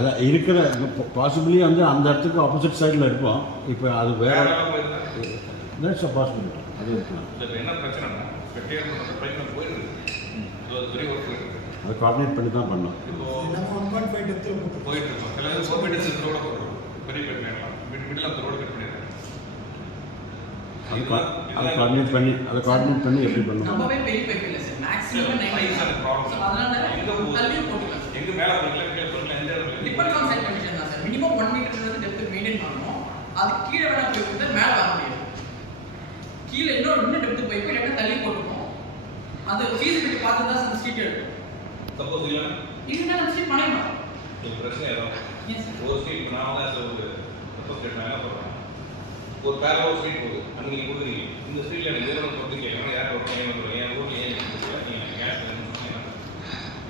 அதான் இருக்கிற பாசிபிளி வந்து அந்த இடத்துக்கு ஆப்போசிட் சைடில் இருப்போம் இப்போ அது வேற நேட்ஸ் பாசிபிள் அது இருக்கலாம் இல்லை என்ன பிரச்சனைனா அதை கோஆர்டினேட் பண்ணி தான் போயிட்டு பண்ணோம் பண்ணி பண்ணி எப்படி மேல எந்த ஒன் மீட்டர் வந்து டெப்த் மெயின்டைன் பண்ணணும் அது கீழே வேணா போய் கொடுத்தா மேல வர முடியாது கீழே இன்னொரு டெப்த் போய் போய் எல்லாம் தள்ளி போட்டுக்கோம் அந்த ஃபீஸ் பத்தி பார்த்து தான் சீட் எடுக்கும் சப்போஸ் இல்லைன்னா இது மேலே சீட் பண்ணிடலாம் பிரச்சனை ஏதோ ஒரு சீட் பண்ணாமல் தான் சொல்லுங்க சப்போஸ் கேட்டாங்க ஒரு பேரா ஒரு சீட் போகுது அன்னைக்கு கொடுக்குறீங்க இந்த சீட்ல எனக்கு நேரம் கொடுத்து கேட்கலாம்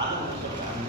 あるんでしょうか。